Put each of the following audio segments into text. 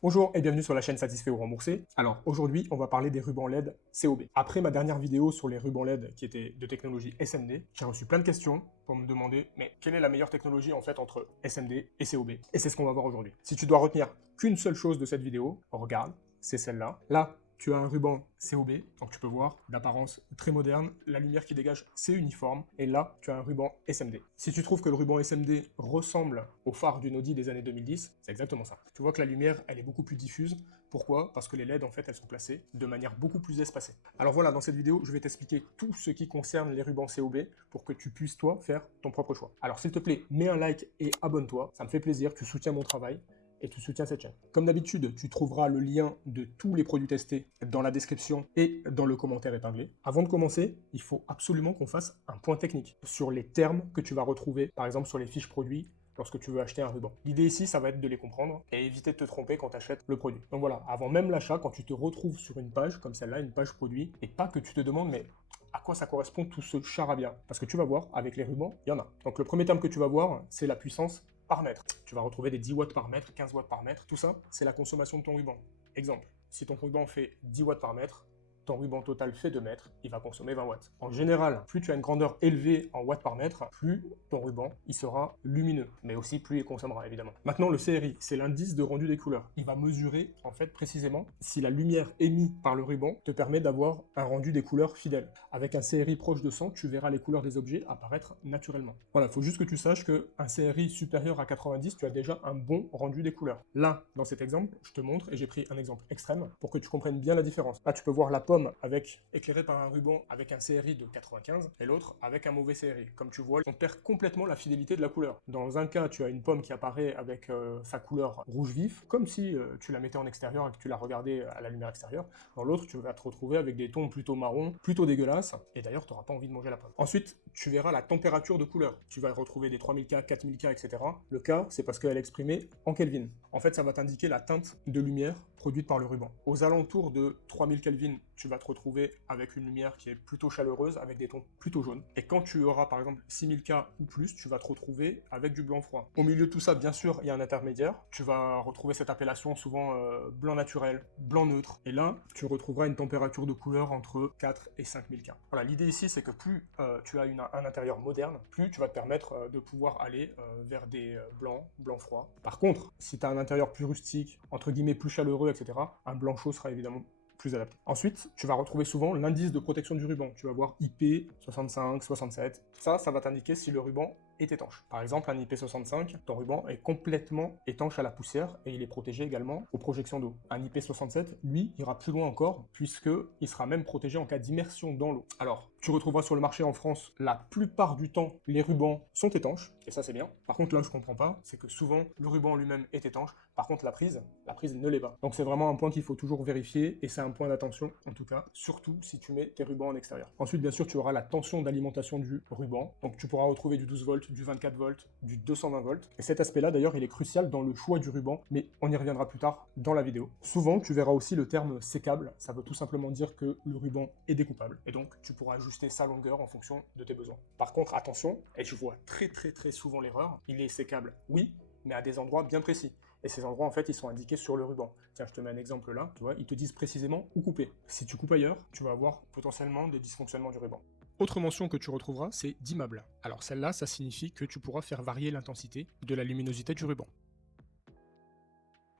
Bonjour et bienvenue sur la chaîne Satisfait ou Remboursé. Alors aujourd'hui, on va parler des rubans LED COB. Après ma dernière vidéo sur les rubans LED qui étaient de technologie SMD, j'ai reçu plein de questions pour me demander mais quelle est la meilleure technologie en fait entre SMD et COB? Et c'est ce qu'on va voir aujourd'hui. Si tu dois retenir qu'une seule chose de cette vidéo, regarde, c'est celle-là. Là, tu as un ruban COB, donc tu peux voir d'apparence très moderne, la lumière qui dégage c'est uniforme, et là tu as un ruban SMD. Si tu trouves que le ruban SMD ressemble au phare d'une Audi des années 2010, c'est exactement ça. Tu vois que la lumière elle est beaucoup plus diffuse, pourquoi? Parce que les LED en fait elles sont placées de manière beaucoup plus espacée. Alors voilà, dans cette vidéo je vais t'expliquer tout ce qui concerne les rubans COB pour que tu puisses toi faire ton propre choix. Alors s'il te plaît, mets un like et abonne-toi, ça me fait plaisir, tu soutiens mon travail et tu soutiens cette chaîne. Comme d'habitude, tu trouveras le lien de tous les produits testés dans la description et dans le commentaire épinglé. Avant de commencer, il faut absolument qu'on fasse un point technique sur les termes que tu vas retrouver, par exemple sur les fiches produits, lorsque tu veux acheter un ruban. L'idée ici, ça va être de les comprendre et éviter de te tromper quand tu achètes le produit. Donc voilà, avant même l'achat, quand tu te retrouves sur une page comme celle-là, une page produit, et pas que tu te demandes, mais à quoi ça correspond tout ce charabia? Parce que tu vas voir, avec les rubans, il y en a. Donc le premier terme que tu vas voir, c'est la puissance par mètre. Tu vas retrouver des 10 watts par mètre, 15 watts par mètre, tout ça, c'est la consommation de ton ruban. Exemple, si ton ruban fait 10 watts par mètre, ton ruban total fait 2 mètres, il va consommer 20 watts. En général, plus tu as une grandeur élevée en watts par mètre, plus ton ruban il sera lumineux, mais aussi plus il consommera évidemment. Maintenant, le CRI, c'est l'indice de rendu des couleurs. Il va mesurer en fait précisément si la lumière émise par le ruban te permet d'avoir un rendu des couleurs fidèle. Avec un CRI proche de 100, tu verras les couleurs des objets apparaître naturellement. Voilà, il faut juste que tu saches qu'un CRI supérieur à 90, tu as déjà un bon rendu des couleurs. Là, dans cet exemple, je te montre, et j'ai pris un exemple extrême pour que tu comprennes bien la différence. Là, tu peux voir la pomme avec éclairée par un ruban avec un CRI de 95 et l'autre avec un mauvais CRI. Comme tu vois, on perd complètement la fidélité de la couleur. Dans un cas, tu as une pomme qui apparaît avec sa couleur rouge vif, comme si tu la mettais en extérieur et que tu la regardais à la lumière extérieure. Dans l'autre, tu vas te retrouver avec des tons plutôt marron, plutôt dégueulasses, et d'ailleurs, tu n'auras pas envie de manger la pomme. Ensuite, tu verras la température de couleur. Tu vas retrouver des 3000K, 4000K, etc. Le K, c'est parce qu'elle est exprimée en Kelvin. En fait, ça va t'indiquer la teinte de lumière produite par le ruban. Aux alentours de 3000 Kelvin, tu vas te retrouver avec une lumière qui est plutôt chaleureuse, avec des tons plutôt jaunes. Et quand tu auras par exemple 6000K ou plus, tu vas te retrouver avec du blanc froid. Au milieu de tout ça, bien sûr, il y a un intermédiaire. Tu vas retrouver cette appellation souvent blanc naturel, blanc neutre. Et là, tu retrouveras une température de couleur entre 4 et 5000K. Voilà, l'idée ici, c'est que plus tu as un intérieur moderne, plus tu vas te permettre de pouvoir aller vers des blancs froids. Par contre, si tu as un intérieur plus rustique, entre guillemets plus chaleureux, etc., un blanc chaud sera évidemment plus adapté. Ensuite, tu vas retrouver souvent l'indice de protection du ruban. Tu vas voir IP 65, 67. Ça va t'indiquer si le ruban est étanche. Par exemple, un IP65, ton ruban est complètement étanche à la poussière et il est protégé également aux projections d'eau. Un IP67, lui, ira plus loin encore puisqu'il sera même protégé en cas d'immersion dans l'eau. Alors, tu retrouveras sur le marché en France, la plupart du temps, les rubans sont étanches, et ça c'est bien. Par contre, là, je comprends pas, c'est que souvent, le ruban lui-même est étanche, par contre, la prise ne l'est pas. Donc c'est vraiment un point qu'il faut toujours vérifier, et c'est un point d'attention, en tout cas, surtout si tu mets tes rubans en extérieur. Ensuite, bien sûr, tu auras la tension d'alimentation du ruban, donc tu pourras retrouver du 12 volts, du 24 volts, du 220 volts, et cet aspect-là, d'ailleurs, il est crucial dans le choix du ruban, mais on y reviendra plus tard dans la vidéo. Souvent, tu verras aussi le terme sécable, ça veut tout simplement dire que le ruban est découpable, et donc tu pourras ajuster sa longueur en fonction de tes besoins. Par contre, attention, et je vois très souvent l'erreur, il est sécable, oui, mais à des endroits bien précis. Et ces endroits, en fait, ils sont indiqués sur le ruban. Tiens, je te mets un exemple là, tu vois, ils te disent précisément où couper. Si tu coupes ailleurs, tu vas avoir potentiellement des dysfonctionnements du ruban. Autre mention que tu retrouveras, c'est dimmable. Alors celle-là, ça signifie que tu pourras faire varier l'intensité de la luminosité du ruban.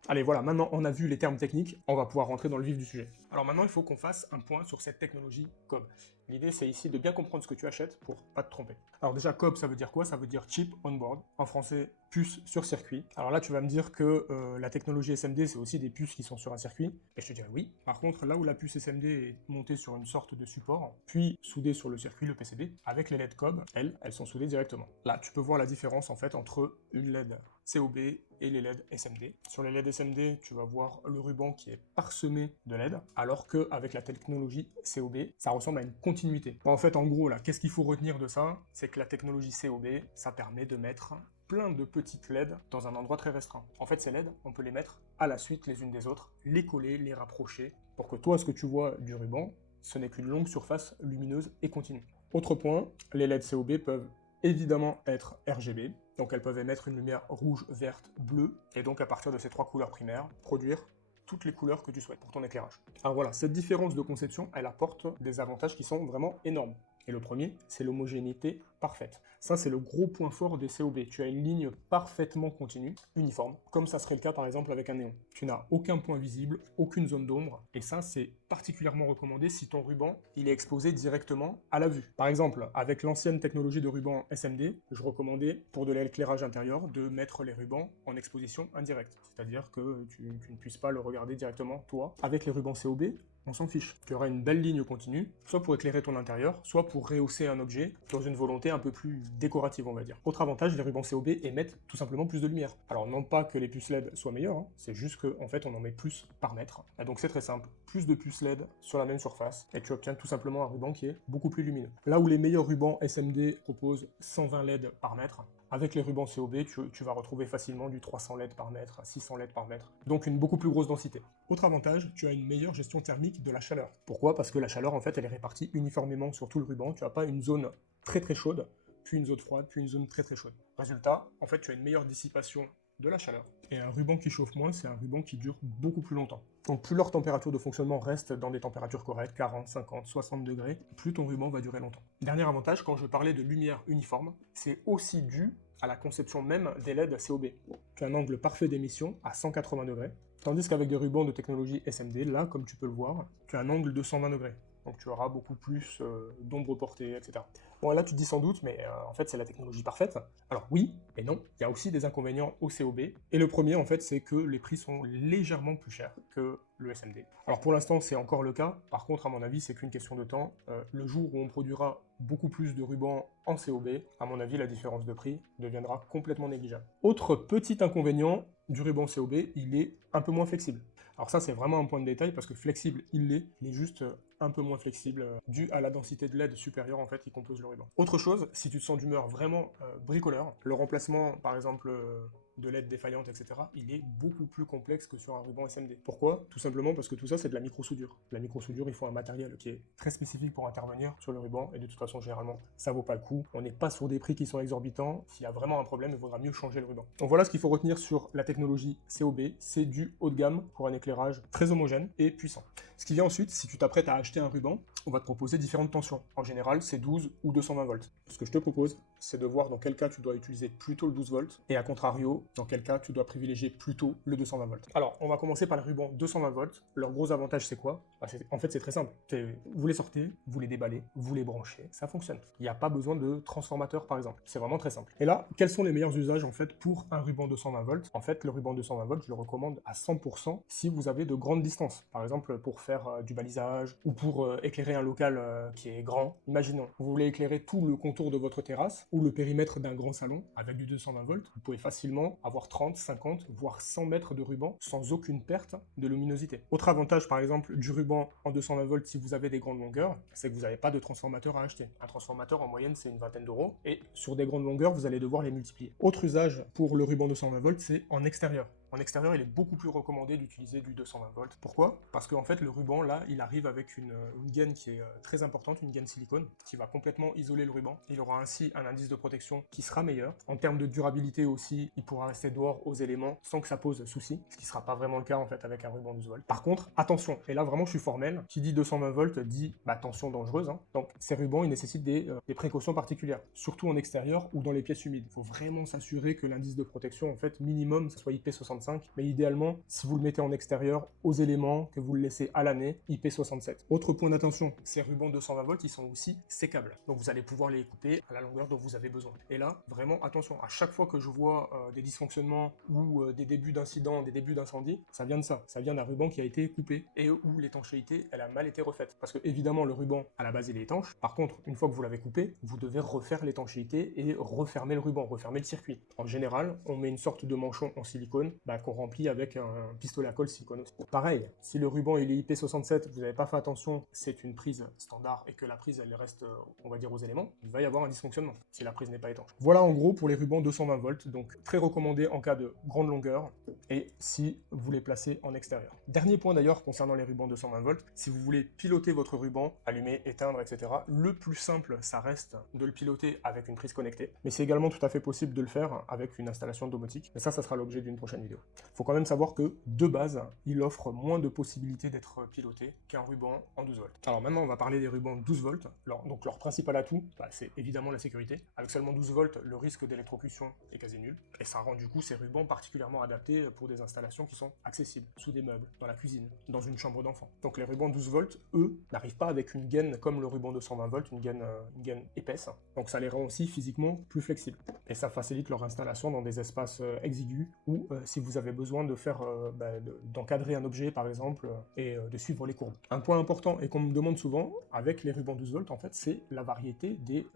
Allez, voilà, maintenant on a vu les termes techniques, on va pouvoir rentrer dans le vif du sujet. Alors maintenant, il faut qu'on fasse un point sur cette technologie COB. L'idée, c'est ici de bien comprendre ce que tu achètes pour pas te tromper. Alors déjà, COB, ça veut dire quoi? Ça veut dire Chip on Board. En français, puce sur circuit. Alors là, tu vas me dire que la technologie SMD, c'est aussi des puces qui sont sur un circuit. Et je te dirais oui. Par contre, là où la puce SMD est montée sur une sorte de support, puis soudée sur le circuit, le PCB, avec les LED COB, elles sont soudées directement. Là, tu peux voir la différence en fait entre une LED COB et les LED SMD. Sur les LED SMD, tu vas voir le ruban qui est parsemé de LED, alors qu'avec la technologie COB, ça ressemble à une continuité. Bon, en fait, en gros, là, qu'est-ce qu'il faut retenir de ça? C'est que la technologie COB, ça permet de mettre plein de petites LED dans un endroit très restreint. En fait, ces LED, on peut les mettre à la suite les unes des autres, les coller, les rapprocher, pour que toi, ce que tu vois du ruban, ce n'est qu'une longue surface lumineuse et continue. Autre point, les LED COB peuvent évidemment être RGB, donc elles peuvent émettre une lumière rouge, verte, bleue, et donc à partir de ces 3 couleurs primaires, produire toutes les couleurs que tu souhaites pour ton éclairage. Alors voilà, cette différence de conception, elle apporte des avantages qui sont vraiment énormes. Et le premier, c'est l'homogénéité parfaite. Ça, c'est le gros point fort des COB. Tu as une ligne parfaitement continue, uniforme, comme ça serait le cas par exemple avec un néon. Tu n'as aucun point visible, aucune zone d'ombre, et ça, c'est particulièrement recommandé si ton ruban, il est exposé directement à la vue. Par exemple, avec l'ancienne technologie de ruban SMD, je recommandais, pour de l'éclairage intérieur, de mettre les rubans en exposition indirecte. C'est-à-dire que tu ne puisses pas le regarder directement, toi. Avec les rubans COB, on s'en fiche. Tu auras une belle ligne continue, soit pour éclairer ton intérieur, soit pour rehausser un objet dans une volonté un peu plus décorative, on va dire. Autre avantage, les rubans COB émettent tout simplement plus de lumière. Alors non pas que les puces LED soient meilleures, hein, c'est juste qu'en fait on en met plus par mètre. Et donc c'est très simple, plus de puces LED sur la même surface, et tu obtiens tout simplement un ruban qui est beaucoup plus lumineux. Là où les meilleurs rubans SMD proposent 120 LED par mètre, avec les rubans COB, tu vas retrouver facilement du 300 LED par mètre, 600 LED par mètre, donc une beaucoup plus grosse densité. Autre avantage, tu as une meilleure gestion thermique de la chaleur. Pourquoi? Parce que la chaleur, en fait, elle est répartie uniformément sur tout le ruban. Tu n'as pas une zone très très chaude, puis une zone froide, puis une zone très très chaude. Résultat, en fait, tu as une meilleure dissipation de la chaleur. Et un ruban qui chauffe moins, c'est un ruban qui dure beaucoup plus longtemps. Donc plus leur température de fonctionnement reste dans des températures correctes, 40, 50, 60 degrés, plus ton ruban va durer longtemps. Dernier avantage, quand je parlais de lumière uniforme, c'est aussi dû à la conception même des LED COB. Tu as un angle parfait d'émission à 180 degrés, tandis qu'avec des rubans de technologie SMD, là, comme tu peux le voir, tu as un angle de 120 degrés. Donc tu auras beaucoup plus d'ombre portée, etc. Bon, là tu te dis sans doute, mais en fait c'est la technologie parfaite. Alors oui, mais non, il y a aussi des inconvénients au COB. Et le premier, en fait, c'est que les prix sont légèrement plus chers que le SMD. Alors pour l'instant, c'est encore le cas. Par contre, à mon avis, c'est qu'une question de temps. Le jour où on produira beaucoup plus de rubans en COB, à mon avis, la différence de prix deviendra complètement négligeable. Autre petit inconvénient du ruban COB, il est un peu moins flexible. Alors ça, c'est vraiment un point de détail parce que flexible, il est juste un peu moins flexible dû à la densité de LED supérieure en fait qui compose le ruban. Autre chose, si tu te sens d'humeur vraiment bricoleur, le remplacement par exemple de LED défaillante, etc., il est beaucoup plus complexe que sur un ruban SMD. Pourquoi? Tout simplement parce que tout ça, c'est de la micro-soudure. La micro-soudure, il faut un matériel qui est très spécifique pour intervenir sur le ruban, et de toute façon, généralement, ça vaut pas le coup. On n'est pas sur des prix qui sont exorbitants. S'il y a vraiment un problème, il vaudra mieux changer le ruban. Donc voilà ce qu'il faut retenir sur la technologie COB. C'est du haut de gamme pour un éclairage très homogène et puissant. Ce qui vient ensuite, si tu t'apprêtes à acheter un ruban, on va te proposer différentes tensions. En général, c'est 12 ou 220 volts. Ce que je te propose, c'est de voir dans quel cas tu dois utiliser plutôt le 12 volts, et à contrario, dans quel cas tu dois privilégier plutôt le 220 volts. Alors, on va commencer par les rubans 220 volts. Leur gros avantage, c'est quoi? En fait, c'est très simple. Vous les sortez, vous les déballez, vous les branchez, ça fonctionne. Il n'y a pas besoin de transformateur, par exemple. C'est vraiment très simple. Et là, quels sont les meilleurs usages, en fait, pour un ruban 220 volts? En fait, le ruban 220 volts, je le recommande à 100% si vous avez de grandes distances. Par exemple, pour faire du balisage, ou pour éclairer un local qui est grand. Imaginons, vous voulez éclairer tout le contour de votre terrasse, ou le périmètre d'un grand salon, avec du 220 volts, vous pouvez facilement avoir 30, 50, voire 100 mètres de ruban sans aucune perte de luminosité. Autre avantage, par exemple, du ruban en 220 volts si vous avez des grandes longueurs, c'est que vous n'avez pas de transformateur à acheter. Un transformateur, en moyenne, c'est une vingtaine d'euros, et sur des grandes longueurs, vous allez devoir les multiplier. Autre usage pour le ruban 220 volts, c'est en extérieur. En extérieur, il est beaucoup plus recommandé d'utiliser du 220 volts. Pourquoi? Parce qu'en fait, le ruban, là, il arrive avec une gaine qui est très importante, une gaine silicone, qui va complètement isoler le ruban. Il aura ainsi un indice de protection qui sera meilleur. En termes de durabilité aussi, il pourra rester dehors aux éléments sans que ça pose souci, ce qui ne sera pas vraiment le cas, en fait, avec un ruban 12 volts. Par contre, attention, et là, vraiment, je suis formel, qui dit 220 volts dit tension dangereuse. Hein. Donc, ces rubans, ils nécessitent des précautions particulières, surtout en extérieur ou dans les pièces humides. Il faut vraiment s'assurer que l'indice de protection, en fait, minimum, soit IP65, mais idéalement, si vous le mettez en extérieur, aux éléments, que vous le laissez à l'année, IP67. Autre point d'attention, ces rubans 220 volts, ils sont aussi sécables. Donc vous allez pouvoir les couper à la longueur dont vous avez besoin. Et là, vraiment, attention, à chaque fois que je vois des dysfonctionnements ou des débuts d'incidents, des débuts d'incendie, ça vient de ça. Ça vient d'un ruban qui a été coupé et où l'étanchéité, elle a mal été refaite. Parce que évidemment, le ruban, à la base, il est étanche. Par contre, une fois que vous l'avez coupé, vous devez refaire l'étanchéité et refermer le ruban, refermer le circuit. En général, on met une sorte de manchon en silicone qu'on remplit avec un pistolet à colle silicone aussi. Pareil, si le ruban il est IP67, vous n'avez pas fait attention, c'est une prise standard et que la prise elle reste, on va dire, aux éléments, il va y avoir un dysfonctionnement si la prise n'est pas étanche. Voilà en gros pour les rubans 220 volts, donc très recommandé en cas de grande longueur et si vous les placez en extérieur. Dernier point d'ailleurs concernant les rubans 220 volts, si vous voulez piloter votre ruban, allumer, éteindre, etc., le plus simple, ça reste de le piloter avec une prise connectée, mais c'est également tout à fait possible de le faire avec une installation domotique, mais ça sera l'objet d'une prochaine vidéo. Il faut quand même savoir que, de base, il offre moins de possibilités d'être piloté qu'un ruban en 12 volts. Alors maintenant, on va parler des rubans 12 volts. Donc leur principal atout, c'est évidemment la sécurité. Avec seulement 12 volts, le risque d'électrocution est quasi nul, et ça rend du coup ces rubans particulièrement adaptés pour des installations qui sont accessibles, sous des meubles, dans la cuisine, dans une chambre d'enfant. Donc les rubans 12 volts, eux, n'arrivent pas avec une gaine comme le ruban 220 volts, une gaine épaisse, donc ça les rend aussi physiquement plus flexibles. Et ça facilite leur installation dans des espaces exigus, ou si vous avez besoin de faire, d'encadrer un objet par exemple, et de suivre les courbes. Un point important, et qu'on me demande souvent, avec les rubans 12 volts, en fait, c'est la variété des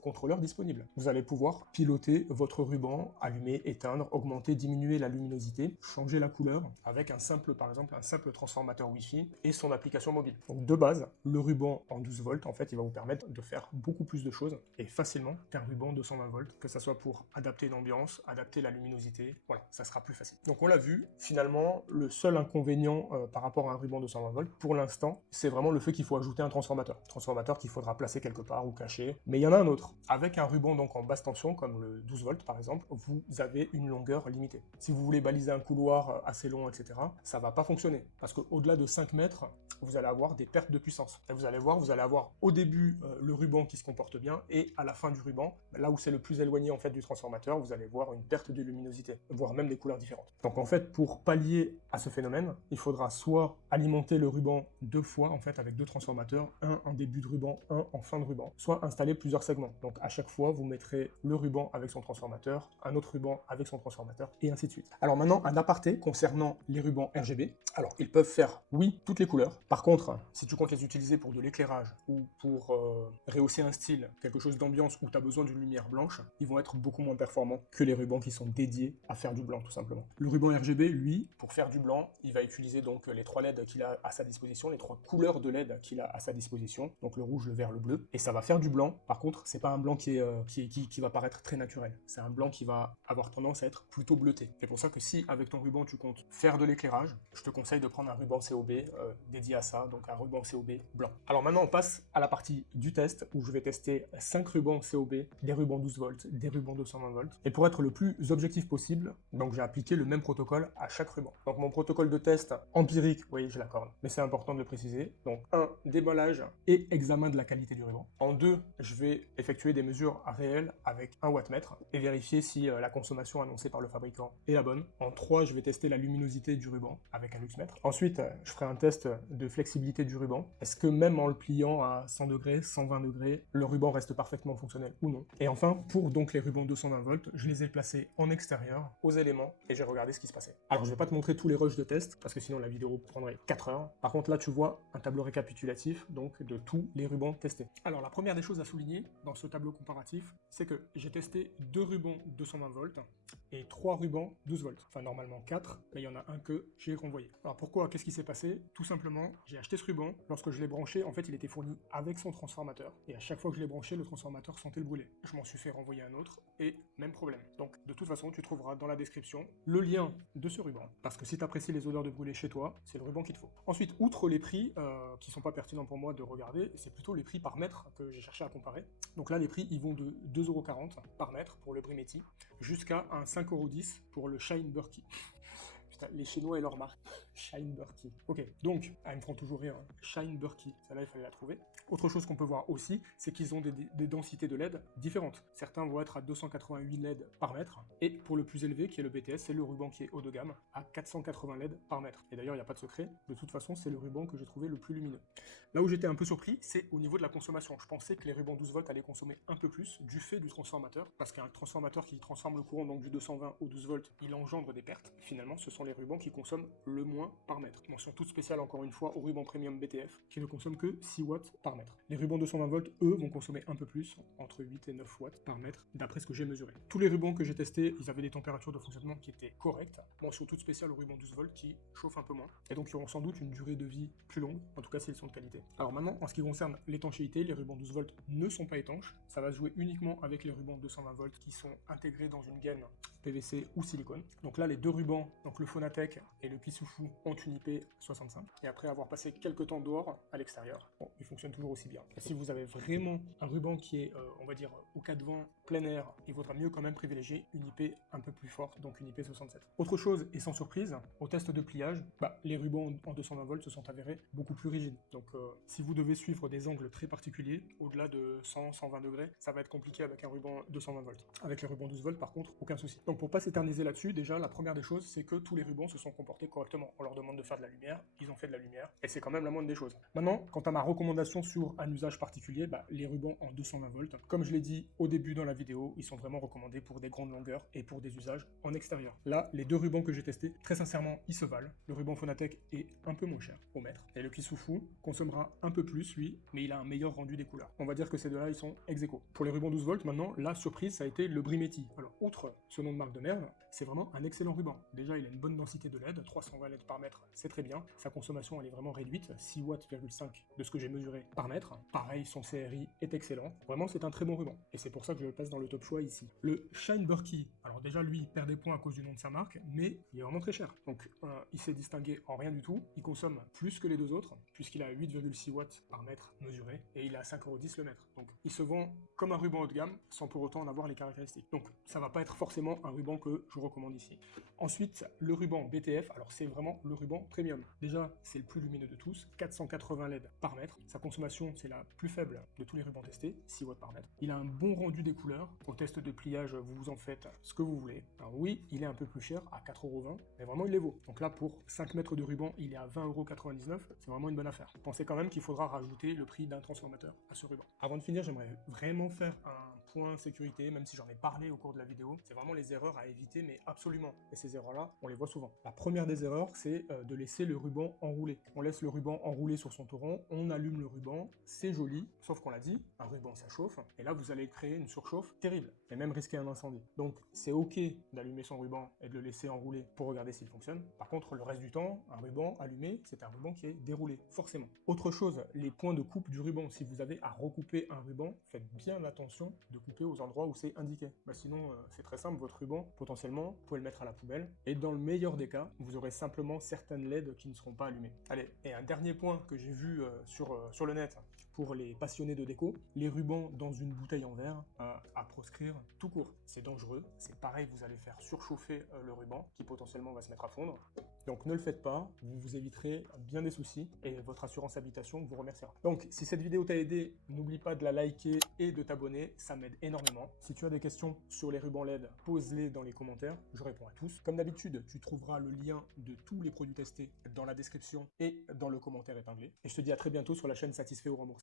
contrôleurs disponibles. Vous allez pouvoir piloter votre ruban, allumer, éteindre, augmenter, diminuer la luminosité, changer la couleur, avec un simple, par exemple, un simple transformateur Wi-Fi et son application mobile. Donc de base, le ruban en 12 volts, en fait, il va vous permettre de faire beaucoup plus de choses, et facilement, qu'un ruban 220 volts, que ça soit pour adapter l'ambiance, adapter la luminosité, voilà, ça sera plus facile. Donc on l'a vu, finalement, le seul inconvénient par rapport à un ruban 220 volts, pour l'instant, c'est vraiment le fait qu'il faut ajouter un transformateur. Transformateur qu'il faudra placer quelque part ou cacher, mais il y en a un autre. Avec un ruban donc en basse tension, comme le 12 volts par exemple, vous avez une longueur limitée. Si vous voulez baliser un couloir assez long, etc., ça va pas fonctionner, parce qu'au-delà de 5 mètres, vous allez avoir des pertes de puissance. Et vous allez voir au début le ruban qui se comporte bien, et à la fin du ruban, là où c'est le plus éloigné en fait du transformateur, vous allez voir une perte de luminosité, voire même des couleurs différentes. Donc en fait, pour pallier à ce phénomène, il faudra soit alimenter le ruban deux fois, en fait, avec deux transformateurs, un en début de ruban, un en fin de ruban, soit installer plusieurs segments. Donc à chaque fois, vous mettrez le ruban avec son transformateur, un autre ruban avec son transformateur, et ainsi de suite. Alors maintenant, un aparté concernant les rubans RGB. Alors, ils peuvent faire, oui, toutes les couleurs. Par contre, si tu comptes les utiliser pour de l'éclairage ou pour rehausser un style, quelque chose d'ambiance où tu as besoin d'une lumière blanche, ils vont être beaucoup moins performants que les rubans qui sont dédiés à faire du blanc, tout simplement. Le ruban RGB, lui, pour faire du blanc, il va utiliser donc les 3 LED qu'il a à sa disposition, les 3 couleurs de LED qu'il a à sa disposition, donc le rouge, le vert, le bleu, et ça va faire du blanc. Par contre, c'est pas un blanc qui va paraître très naturel. C'est un blanc qui va avoir tendance à être plutôt bleuté. C'est pour ça que si, avec ton ruban, tu comptes faire de l'éclairage, je te conseille de prendre un ruban COB dédié à ça, donc un ruban COB blanc. Alors maintenant, on passe à la partie du test, où je vais tester 5 rubans COB, des rubans 12 volts, des rubans 220 volts, et pour être le plus objectif possible, donc j'ai appliqué le même protocole à chaque ruban. Donc mon protocole de test empirique, oui, je l'accorde, mais c'est important de le préciser. Donc 1, déballage et examen de la qualité du ruban. En 2, je vais effectuer des mesures réelles avec un wattmètre et vérifier si la consommation annoncée par le fabricant est la bonne. En 3, je vais tester la luminosité du ruban avec un luxmètre. Ensuite, je ferai un test de flexibilité du ruban. Est-ce que même en le pliant à 100 degrés, 120 degrés, le ruban reste parfaitement fonctionnel ou non? Et enfin, pour donc les rubans 220 volts, je les ai placés en extérieur, aux éléments, et j'ai regardé ce qui se passait. Alors je vais pas te montrer tous les rushs de test, parce que sinon la vidéo prendrait 4 heures. Par contre là tu vois un tableau récapitulatif, donc de tous les rubans testés. Alors la première des choses à souligner dans ce tableau comparatif, c'est que j'ai testé 2 rubans 220 volts, et 3 rubans 12 volts. Enfin normalement 4, mais il y en a un que j'ai renvoyé. Alors pourquoi? Qu'est-ce qui s'est passé? Tout simplement, j'ai acheté ce ruban, lorsque je l'ai branché, en fait il était fourni avec son transformateur, et à chaque fois que je l'ai branché, le transformateur sentait le brûler. Je m'en suis fait renvoyer un autre, et même problème. Donc de toute façon, tu trouveras dans la description le lien de ce ruban, parce que si tu apprécies les odeurs de brûlé chez toi, c'est le ruban qu'il te faut. Ensuite, outre les prix, qui sont pas pertinents pour moi de regarder, c'est plutôt les prix par mètre que j'ai cherché à comparer. Donc là, les prix, ils vont de 2,40 € par mètre pour le Brimetti, jusqu'à un 5,10 € pour le Shine Berkey. Putain, les Chinois et leur marque. Shine Berkey. Ok, donc, ils me font toujours rire. Hein. Shine Berkey, celle-là, il fallait la trouver. Autre chose qu'on peut voir aussi, c'est qu'ils ont des densités de LED différentes. Certains vont être à 288 LED par mètre, et pour le plus élevé, qui est le BTS, c'est le ruban qui est haut de gamme, à 480 LED par mètre. Et d'ailleurs, il n'y a pas de secret, de toute façon, c'est le ruban que j'ai trouvé le plus lumineux. Là où j'étais un peu surpris, c'est au niveau de la consommation. Je pensais que les rubans 12 volts allaient consommer un peu plus, du fait du transformateur, parce qu'un transformateur qui transforme le courant donc du 220 au 12 volts, il engendre des pertes. Finalement, ce sont les les rubans qui consomment le moins par mètre. Mention toute spéciale encore une fois au ruban premium BTF qui ne consomme que 6 watts par mètre. Les rubans 220 volts, eux, vont consommer un peu plus, entre 8 et 9 watts par mètre, d'après ce que j'ai mesuré. Tous les rubans que j'ai testés, ils avaient des températures de fonctionnement qui étaient correctes. Mention toute spéciale au ruban 12 volts qui chauffe un peu moins. Et donc ils auront sans doute une durée de vie plus longue, en tout cas s'ils sont de qualité. Alors maintenant, en ce qui concerne l'étanchéité, les rubans 12 volts ne sont pas étanches. Ça va se jouer uniquement avec les rubans 220 volts qui sont intégrés dans une gaine PVC ou silicone. Donc là, les deux rubans, donc le Phonatech et le Kisufu, ont une IP65. Et après avoir passé quelques temps dehors, à l'extérieur, bon, ils fonctionnent toujours aussi bien. Et si vous avez vraiment un ruban qui est, on va dire, au cas de vent, plein air, il vaudra mieux quand même privilégier une IP un peu plus forte, donc une IP67. Autre chose, et sans surprise, au test de pliage, les rubans en 220 volts se sont avérés beaucoup plus rigides. Donc si vous devez suivre des angles très particuliers, au-delà de 100-120 degrés, ça va être compliqué avec un ruban 220 volts. Avec les rubans 12 volts, par contre, aucun souci. Donc pour pas s'éterniser là-dessus, déjà, la première des choses, c'est que tous les rubans se sont comportés correctement. On leur demande de faire de la lumière, ils ont fait de la lumière, et c'est quand même la moindre des choses. Maintenant, quant à ma recommandation sur un usage particulier, les rubans en 220 volts, comme je l'ai dit au début dans la vidéo, ils sont vraiment recommandés pour des grandes longueurs et pour des usages en extérieur. Là, les deux rubans que j'ai testés, très sincèrement, ils se valent. Le ruban Phonatech est un peu moins cher au mètre, et le Kisufu consommera un peu plus, lui, mais il a un meilleur rendu des couleurs. On va dire que ces deux-là, ils sont ex aequo. Pour les rubans 12 volts, maintenant, la surprise, ça a été le Brimetti. Alors, outre ce nom de marque de merde, c'est vraiment un excellent ruban. Déjà, il a une bonne densité de LED, 320 LED par mètre, c'est très bien. Sa consommation, elle est vraiment réduite, 6 watts,5 de ce que j'ai mesuré par mètre. Pareil, son CRI est excellent. Vraiment, c'est un très bon ruban. Et c'est pour ça que je le place dans le top choix ici. Le Shine Berkey, alors déjà, lui, il perd des points à cause du nom de sa marque, mais il est vraiment très cher. Donc, il s'est distingué en rien du tout. Il consomme plus que les deux autres, puisqu'il a 8,6 watts par mètre mesuré, et il a 5,10 € le mètre. Donc, il se vend comme un ruban haut de gamme, sans pour autant en avoir les caractéristiques. Donc, ça va pas être forcément un ruban que je recommande ici. Ensuite, le ruban BTF, alors c'est vraiment le ruban premium. Déjà, c'est le plus lumineux de tous, 480 LED par mètre. Sa consommation, c'est la plus faible de tous les rubans testés, 6 watts par mètre. Il a un bon rendu des couleurs. Au test de pliage, vous en faites ce que vous voulez. Alors oui, il est un peu plus cher, à 4,20 €, mais vraiment, il les vaut. Donc là, pour 5 mètres de ruban, il est à 20,99 €. C'est vraiment une bonne affaire. Pensez quand même qu'il faudra rajouter le prix d'un transformateur à ce ruban. Avant de finir, j'aimerais vraiment faire un point sécurité, même si j'en ai parlé au cours de la vidéo. C'est vraiment les erreurs à éviter, mais absolument. Et ces erreurs-là, on les voit souvent. La première des erreurs, c'est de laisser le ruban enroulé. On laisse le ruban enroulé sur son torrent, on allume le ruban, c'est joli, sauf qu'on l'a dit, un ruban ça chauffe, et là vous allez créer une surchauffe terrible, et même risquer un incendie. Donc c'est ok d'allumer son ruban et de le laisser enrouler pour regarder s'il fonctionne. Par contre, le reste du temps, un ruban allumé, c'est un ruban qui est déroulé, forcément. Autre chose, les points de coupe du ruban. Si vous avez à recouper un ruban, faites bien attention de couper aux endroits où c'est indiqué. Sinon, c'est très simple, votre ruban, potentiellement, vous pouvez le mettre à la poubelle, et dans le meilleur des cas, vous aurez simplement certaines LED qui ne seront pas allumées. Allez, et un dernier point que j'ai vu sur le net, pour les passionnés de déco, les rubans dans une bouteille en verre, à proscrire tout court. C'est dangereux, c'est pareil, vous allez faire surchauffer le ruban, qui potentiellement va se mettre à fondre. Donc ne le faites pas, vous vous éviterez bien des soucis, et votre assurance habitation vous remerciera. Donc si cette vidéo t'a aidé, n'oublie pas de la liker et de t'abonner, ça m'aide énormément. Si tu as des questions sur les rubans LED, pose-les dans les commentaires, je réponds à tous. Comme d'habitude, tu trouveras le lien de tous les produits testés dans la description et dans le commentaire épinglé. Et je te dis à très bientôt sur la chaîne Satisfait ou Remboursé.